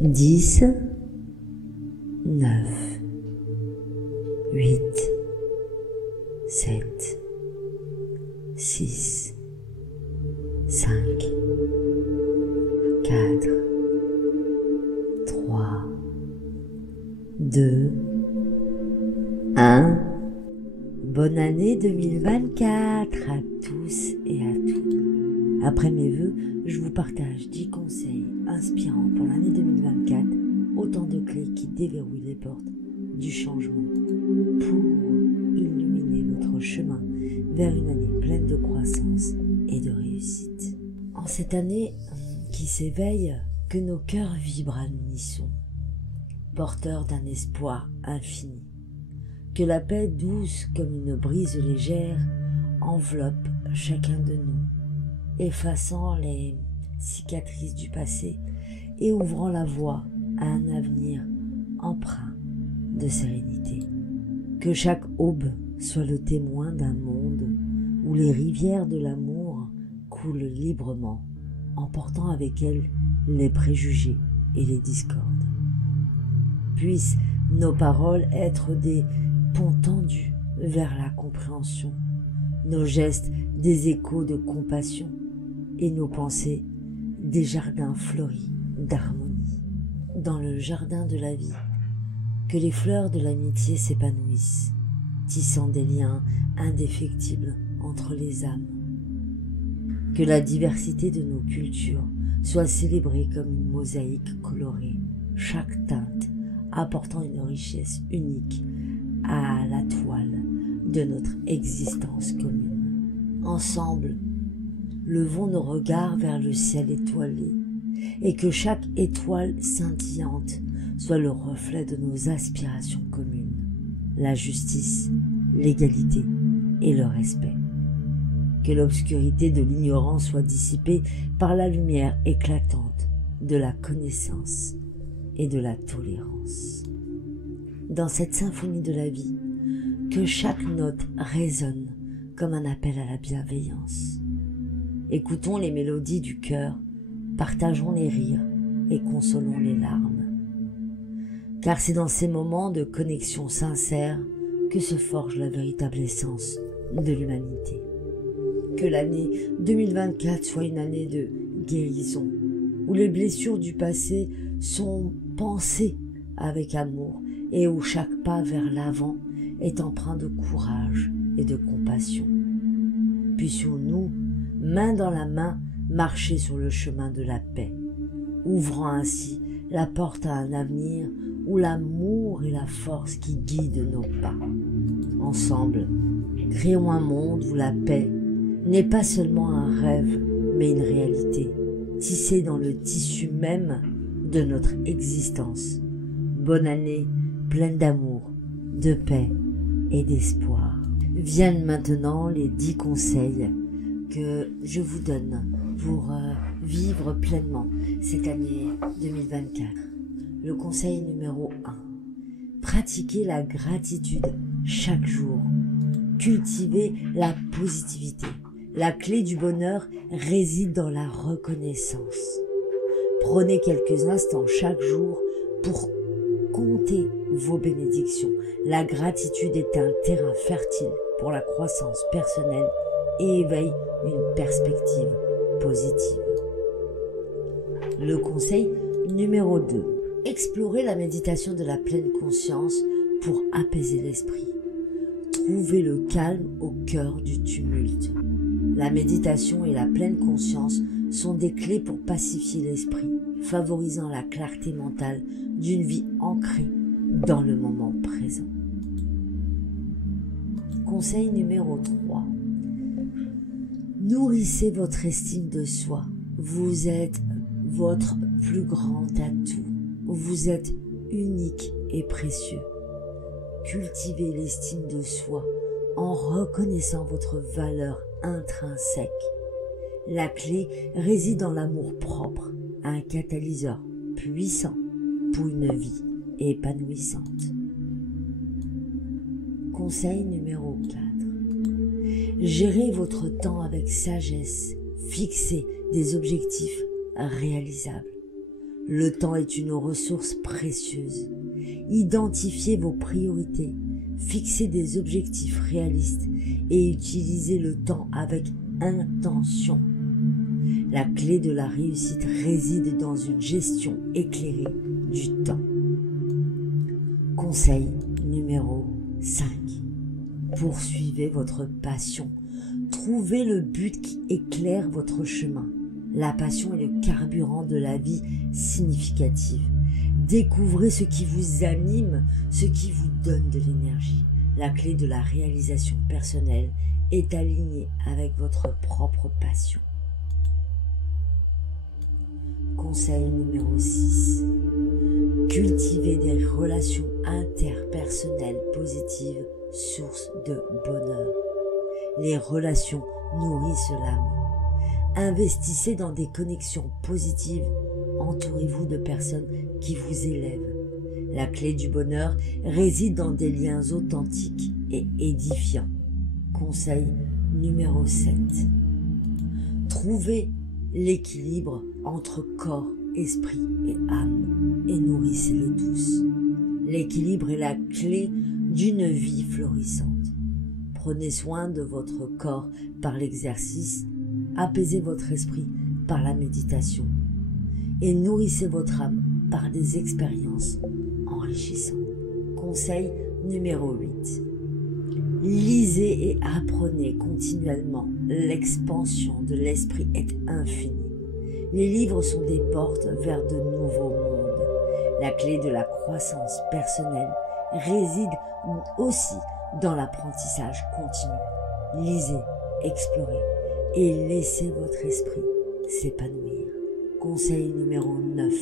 10, 9, 8, 7, 6, 5, 4, 3, 2, 1. Bonne année 2024 à tous et à toutes. Après mes vœux, je vous partage 10 conseils inspirants pour l'année 2024, autant de clés qui déverrouillent les portes du changement pour illuminer votre chemin vers une année pleine de croissance et de réussite. En cette année qui s'éveille, que nos cœurs vibrent à l'unisson, porteurs d'un espoir infini. Que la paix douce comme une brise légère enveloppe chacun de nous, effaçant les cicatrices du passé et ouvrant la voie à un avenir empreint de sérénité. Que chaque aube soit le témoin d'un monde où les rivières de l'amour coulent librement, emportant avec elles les préjugés et les discordes. Puissent nos paroles être des ponts tendus vers la compréhension, nos gestes des échos de compassion et nos pensées des jardins fleuris d'harmonie. Dans le jardin de la vie, que les fleurs de l'amitié s'épanouissent, tissant des liens indéfectibles entre les âmes. Que la diversité de nos cultures soit célébrée comme une mosaïque colorée, chaque teinte apportant une richesse unique à la toile de notre existence commune. Ensemble, levons nos regards vers le ciel étoilé et que chaque étoile scintillante soit le reflet de nos aspirations communes, la justice, l'égalité et le respect. Que l'obscurité de l'ignorance soit dissipée par la lumière éclatante de la connaissance et de la tolérance. Dans cette symphonie de la vie, que chaque note résonne comme un appel à la bienveillance. Écoutons les mélodies du cœur, partageons les rires et consolons les larmes. Car c'est dans ces moments de connexion sincère que se forge la véritable essence de l'humanité. Que l'année 2024 soit une année de guérison, où les blessures du passé sont pensées avec amour et où chaque pas vers l'avant est empreint de courage et de compassion. Puissions-nous, main dans la main, marcher sur le chemin de la paix, ouvrant ainsi la porte à un avenir où l'amour est la force qui guide nos pas. Ensemble, créons un monde où la paix n'est pas seulement un rêve, mais une réalité, tissée dans le tissu même de notre existence. Bonne année, pleine d'amour, de paix et d'espoir. Viennent maintenant les 10 conseils que je vous donne pour vivre pleinement cette année 2024. Le conseil numéro 1. Pratiquez la gratitude chaque jour. Cultivez la positivité. La clé du bonheur réside dans la reconnaissance. Prenez quelques instants chaque jour pour compter vos bénédictions. La gratitude est un terrain fertile pour la croissance personnelle et éveille une perspective positive. Le conseil numéro 2. Explorez la méditation de la pleine conscience pour apaiser l'esprit. Trouvez le calme au cœur du tumulte. La méditation et la pleine conscience sont des clés pour pacifier l'esprit, favorisant la clarté mentale d'une vie ancrée dans le moment présent. Conseil numéro 3. Nourrissez votre estime de soi. Vous êtes votre plus grand atout. Vous êtes unique et précieux. Cultivez l'estime de soi en reconnaissant votre valeur intrinsèque. La clé réside dans l'amour propre, un catalyseur puissant pour une vie épanouissante. Conseil numéro 4. Gérez votre temps avec sagesse. Fixez des objectifs réalisables. Le temps est une ressource précieuse. Identifiez vos priorités, fixez des objectifs réalistes et utilisez le temps avec intention. La clé de la réussite réside dans une gestion éclairée du temps. Conseil numéro 5. Poursuivez votre passion. Trouvez le but qui éclaire votre chemin. La passion est le carburant de la vie significative. Découvrez ce qui vous anime, ce qui vous donne de l'énergie. La clé de la réalisation personnelle est alignée avec votre propre passion. Conseil numéro 6. Cultivez des relations interpersonnelles positives, source de bonheur. Les relations nourrissent l'âme. Investissez dans des connexions positives. Entourez-vous de personnes qui vous élèvent. La clé du bonheur réside dans des liens authentiques et édifiants. Conseil numéro 7. Trouvez l'équilibre entre corps, esprit et âme et nourrissez-les tous. L'équilibre est la clé d'une vie florissante. Prenez soin de votre corps par l'exercice, apaisez votre esprit par la méditation et nourrissez votre âme par des expériences enrichissantes. Conseil numéro 8. Lisez et apprenez continuellement. L'expansion de l'esprit est infinie. Les livres sont des portes vers de nouveaux mondes. La clé de la croissance personnelle réside aussi dans l'apprentissage continu. Lisez, explorez et laissez votre esprit s'épanouir. Conseil numéro 9.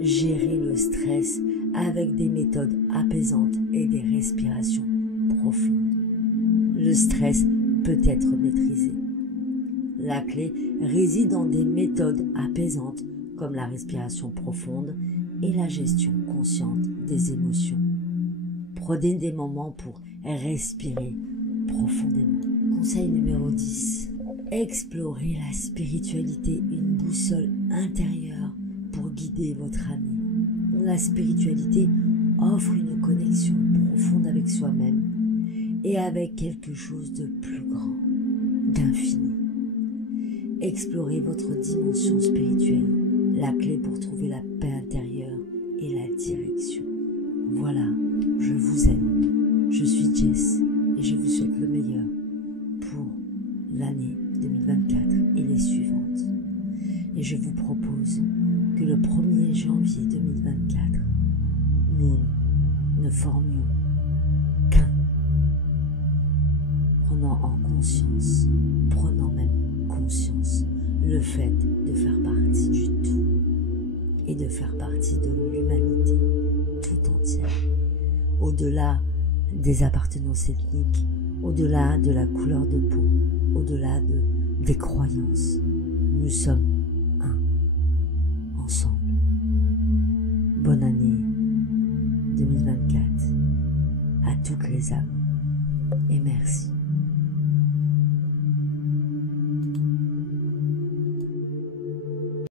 Gérez le stress avec des méthodes apaisantes et des respirations profondes. Le stress peut être maîtrisé. La clé réside dans des méthodes apaisantes comme la respiration profonde et la gestion consciente des émotions. Prenez des moments pour respirer profondément. Conseil numéro 10. Explorez la spiritualité, une boussole intérieure pour guider votre année. La spiritualité offre une connexion profonde avec soi-même et avec quelque chose de plus grand, d'infini. Explorez votre dimension spirituelle, la clé pour trouver la paix intérieure et la direction. Voilà, je vous aime. Je suis Jess et je vous souhaite le meilleur pour l'année 2024 et les suivantes. Et je vous propose que le 1er janvier 2024, nous ne formions qu'un. Prenant même conscience, le fait de faire partie du tout et de faire partie de l'humanité tout entière, au-delà des appartenances ethniques, au-delà de la couleur de peau, au-delà des croyances. Nous sommes un, ensemble. Bonne année 2024 à toutes les âmes et merci.